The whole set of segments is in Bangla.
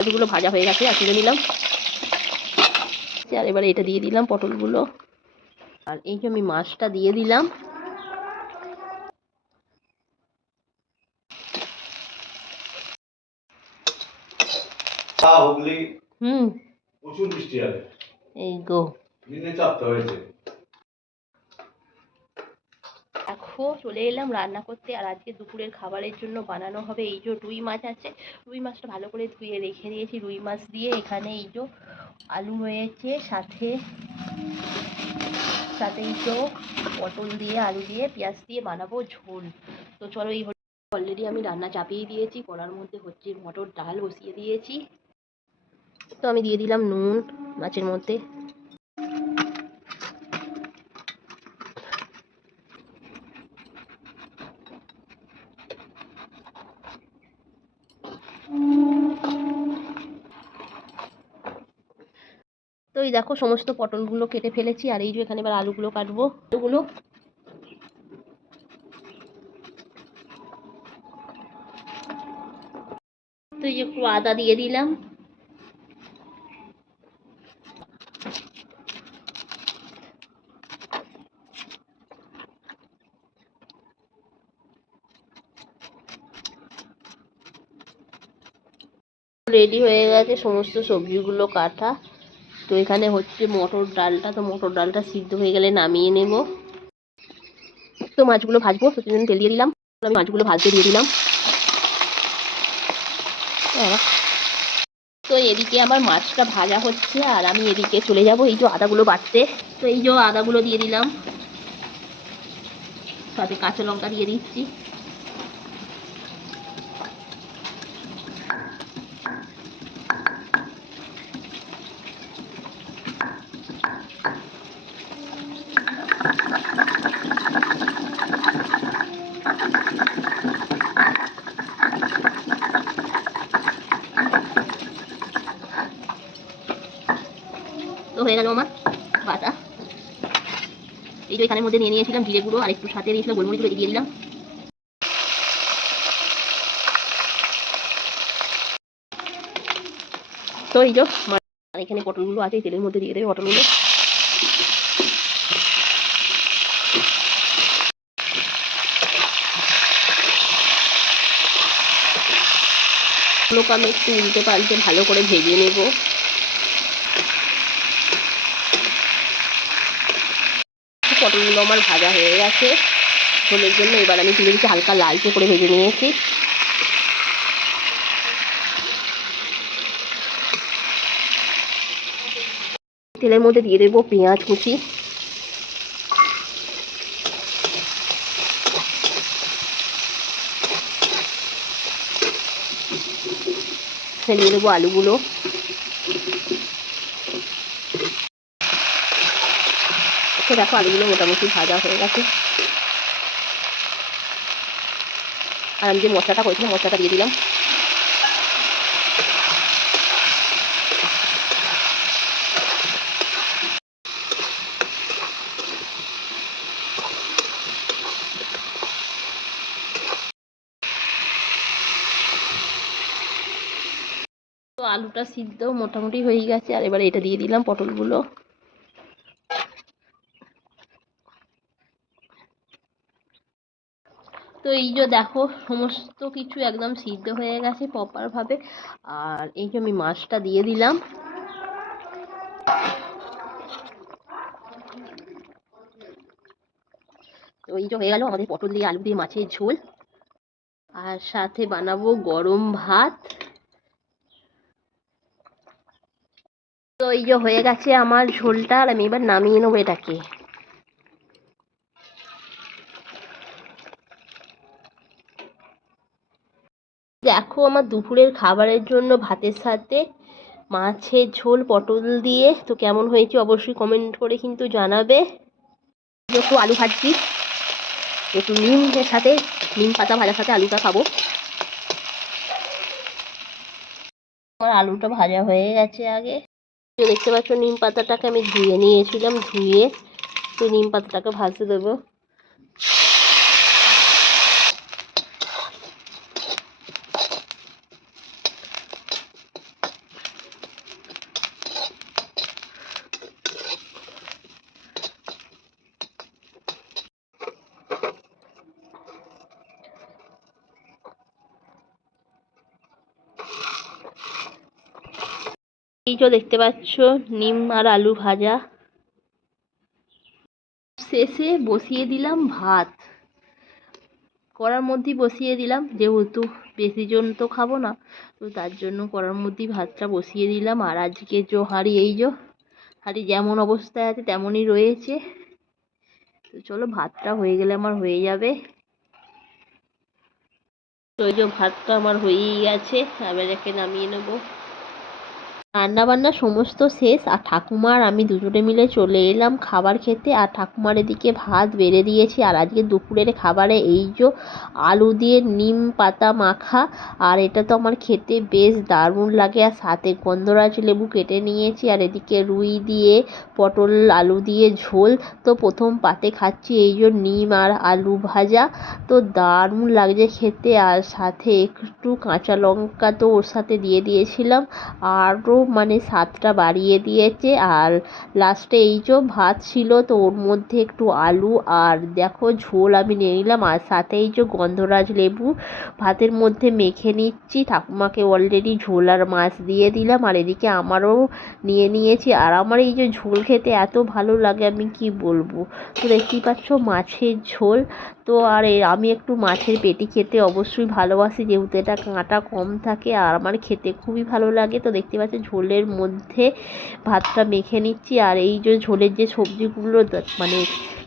আলুগুলো ভাজা হয়ে গেছে আর তুলে নিলাম। আর এবারে এটা দিয়ে দিলাম পটলগুলো, আর এই যে আমি মাছটা দিয়ে দিলাম। প্রচুর বৃষ্টি আছে, এই গো দিনে চাপতে হয়েছে। দেখো চলে এলাম রান্না করতে, আর আজকে দুপুরের খাবারের জন্য বানানো হবে এই যে রুই মাছ আছে। রুই মাছটা ভালো করে ধুয়ে রেখে দিয়েছি। রুই মাছ দিয়ে এখানে এই যে আলু রয়েছে, সাথে এই যে পটল দিয়ে আলু দিয়ে পেঁয়াজ দিয়ে বানাবো ঝোল। তো চলো, এই অলরেডি আমি রান্না চাপিয়ে দিয়েছি, কড়ার মধ্যে হচ্ছে মটর ডাল বসিয়ে দিয়েছি। তো আমি দিয়ে দিলাম নুন মাছের মধ্যে। তো এই দেখো সমস্ত পটলগুলো কেটে ফেলেছি, আর এই যে এখানে এবার আলুগুলো কাটবো। আলুগুলো তো এই যে একটু আদা দিয়ে দিলাম, রেডি হয়ে গেছে সমস্ত সবজিগুলো কাটা। তো এখানে হচ্ছে মটর ডালটা, তো মটর ডালটা সিদ্ধ হয়ে গেলে নামিয়ে নেব। তো মাছগুলো ভাজবো, তো তেল দিয়ে দিলাম, আমি মাছগুলো ভাজতে দিয়ে দিলাম। তো এদিকে আমার মাছটা ভাজা হচ্ছে, আর আমি এদিকে চলে যাব এই যে আদাগুলো বাটতে। তো এই যে আদাগুলো দিয়ে দিলাম, সাথে কাঁচা লঙ্কা দিয়ে দিচ্ছি। তো হয়ে গেল আমার বাটা। এই যে এখানের মধ্যে নিয়ে নিয়েছিলাম জিরে গুঁড়ো, আর একটু সাথে নিয়েছিলাম গোলমরিচ গুঁড়ো, দিয়ে দিলাম। তো এই যে এখানে পটলগুলো আছে, তেলের মধ্যে দিয়ে দেবে পটলগুলো। আমি একটু উল্টে পাল্টে ভালো করে ভেজে নেব। পটলগুলো আমার ভাজা হয়ে গেছে ঝোলের জন্য। এবার আমি তুলে দিচ্ছি, হালকা লালচে করে ভেজে নিয়েছি। তেলের মধ্যে দিয়ে দেবো পেঁয়াজ কুচি, দিয়ে দেবো আলুগুলো। তো দেখো আলুগুলো মোটামুটি ভাজা হয়ে গেছে, আর আমি যে মশলাটা করেছিলাম মশলাটা দিয়ে দিলাম। তো আলুটা সিদ্ধ মোটামুটি হয়ে গেছে, আর এবারে এটা দিয়ে দিলাম পটলগুলো। তো এই যে দেখো সমস্ত কিছু একদম সিদ্ধ হয়ে গেছে প্রপারভাবে, আর এই যে আমি মাছটা দিয়ে দিলাম। তো এই যে হয়ে গেল আমাদের পটল দিয়ে আলু দিয়ে মাছের ঝোল, আর সাথে বানাবো গরম ভাত। তো এই যে হয়ে গেছে আমার ঝোলটা, আর আমি এবার নামিয়ে নেবো এটাকে। দেখো আমার দুপুরের খাবারের জন্য ভাতের সাথে মাছের ঝোল পটল দিয়ে, তো কেমন হয়েছে অবশ্যই কমেন্ট করে কিন্তু জানাবে। একটু আলু ভাজছি, একটু নিমের সাথে, নিম পাতা ভাজার সাথে আলুটা খাবো। আমার আলুটা ভাজা হয়ে গেছে আগে। দেখতে পাচ্ছ নিম পাতাটাকে আমি ধুয়ে নিয়েছিলাম, ধুয়ে তো নিম পাতাটাকে ভাজতে দেবো। এই যে দেখতে পাচ্ছ নিম আর আলু ভাজা। শেষে বসিয়ে দিলাম ভাত, কড়ার মধ্যেই বসিয়ে দিলাম, যেহেতু বেশি জন তো খাবো না, তো তার জন্য কড়ার মধ্যেই ভাতটা বসিয়ে দিলাম। আর আজকে হাঁড়ি, এই হাঁড়ি যেমন অবস্থায় আছে তেমনই রয়েছে। তো চলো ভাতটা হয়ে গেলে আমার হয়ে যাবে। তো এই ভাতটা আমার হয়েই গেছে, এবার একে নামিয়ে নেবো। রান্নাবান্না সমস্ত শেষ, আর ঠাকুমা আর আমি দুজনে মিলে চলে এলাম খাবার খেতে। আর ঠাকুমার এদিকে ভাত বেড়ে দিয়েছি। আর আজকে দুপুরের খাবারে এই আলু দিয়ে নিম পাতা মাখা, আর এটা তো আমার খেতে বেশ দারুণ লাগে। আর সাথে গন্ধরাজ লেবু কেটে নিয়েছি। আর এদিকে রুই দিয়ে পটল আলু দিয়ে ঝোল। তো প্রথম পাতে খাচ্ছি এই নিম আর আলু ভাজা, তো দারুণ লাগছে খেতে। আর সাথে একটু কাঁচা লঙ্কা তো ওর সাথে দিয়ে দিয়েছিলাম, আরও মানে স্বাদটা বাড়িয়ে দিয়েছে। আর লাস্টে এই ভাত ছিল, তো ওর মধ্যে একটু আলু আর দেখো ঝোল আমি নিয়ে নিলাম। আর সাথে এই গন্ধরাজ লেবু ভাতের মধ্যে মেখে নিচ্ছি। ঠাকুমাকে অলরেডি ঝোল আর মাছ দিয়ে দিলাম, আর এদিকে আমারও নিয়ে নিয়েছি। আর আমার এই ঝোল খেতে এত ভালো লাগে আমি কি বলবো। তো দেখতেই পাচ্ছ মাছের ঝোল। তো আর আমি একটু মাছের পেটি খেতে অবশ্যই ভালোবাসি, যেহেতু এটা কাঁটা কম থাকে আর আমার খেতে খুবই ভালো লাগে। তো দেখতে পাচ্ছি ঝোলের মধ্যে ভাতটা মেখে নিচ্ছি। আর এই ঝোলের যে সবজিগুলো মানে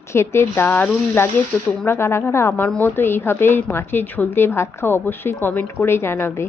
খেতে দারুণ লাগে। তো তোমরা কারা কারা আমার মতো এইভাবে মাছের ঝোল দিয়ে ভাত খাও অবশ্যই কমেন্ট করে জানাবে।